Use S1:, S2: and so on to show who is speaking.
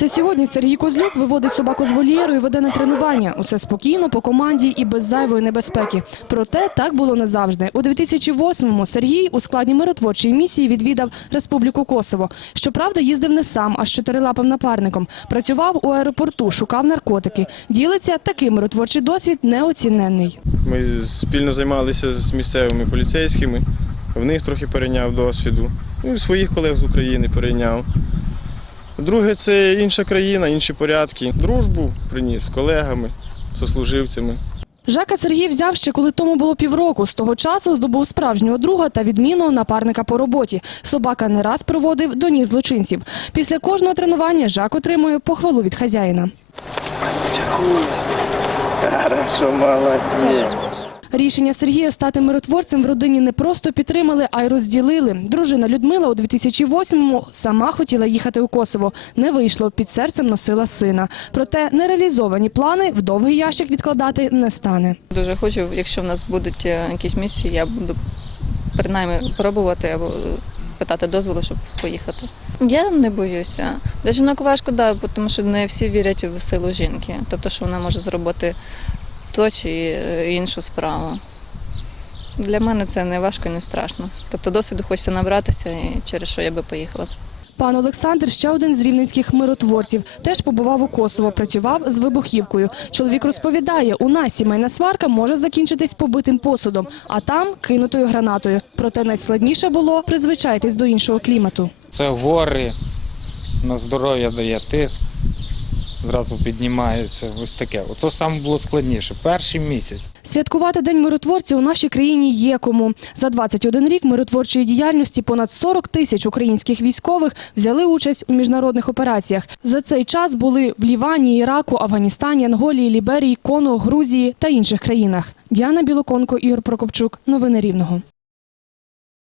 S1: Це сьогодні Сергій Козлюк виводить собаку з вольєру і веде на тренування. Усе спокійно, по команді і без зайвої небезпеки. Проте так було не завжди. У 2008-му Сергій у складі миротворчої місії відвідав Республіку Косово. Щоправда, їздив не сам, а з чотирилапим напарником. Працював у аеропорту, шукав наркотики. Ділиться такий миротворчий досвід неоціненний.
S2: Ми спільно займалися з місцевими поліцейськими. В них трохи перейняв досвіду. Ну, своїх колег з України перейняв. Друге, це інша країна, інші порядки. Дружбу приніс з колегами, сослуживцями.
S1: Жака Сергій взяв ще коли тому було півроку. З того часу здобув справжнього друга та відмінного напарника по роботі. Собака не раз проводив до ніг злочинців. Після кожного тренування Жак отримує похвалу від хазяїна.
S2: Хорошо, молодець.
S1: Рішення Сергія стати миротворцем в родині не просто підтримали, а й розділили. Дружина Людмила у 2008-му сама хотіла їхати у Косово. Не вийшло, під серцем носила сина. Проте нереалізовані плани в довгий ящик відкладати не стане.
S3: Дуже хочу, якщо в нас будуть е, якісь місії, я буду принаймні пробувати або питати дозволу, щоб поїхати. Я не боюся. Для жінок важко, да, тому що не всі вірять в силу жінки, тобто, що вона може зробити то чи е, іншу справу. Для мене це не важко не страшно. Тобто досвіду хочеться набратися, і через що я би поїхала.
S1: Пан Олександр ще один з рівненських миротворців. Теж побував у Косово, працював з вибухівкою. Чоловік розповідає, у нас сімейна сварка може закінчитись побитим посудом, а там кинутою гранатою. Проте найскладніше було призвичайтесь до іншого клімату.
S4: Це гори, на здоров'я дає тиск, зразу піднімається. Ось таке. Оце саме було складніше. Перший місяць.
S1: Святкувати День миротворців у нашій країні є кому. За 21 рік миротворчої діяльності понад 40 тисяч українських військових взяли участь у міжнародних операціях. За цей час були в Лівані, Іраку, Афганістані, Анголії, Ліберії, Конго, Грузії та інших країнах. Діана Білоконко, Ігор Прокопчук. Новини Рівного.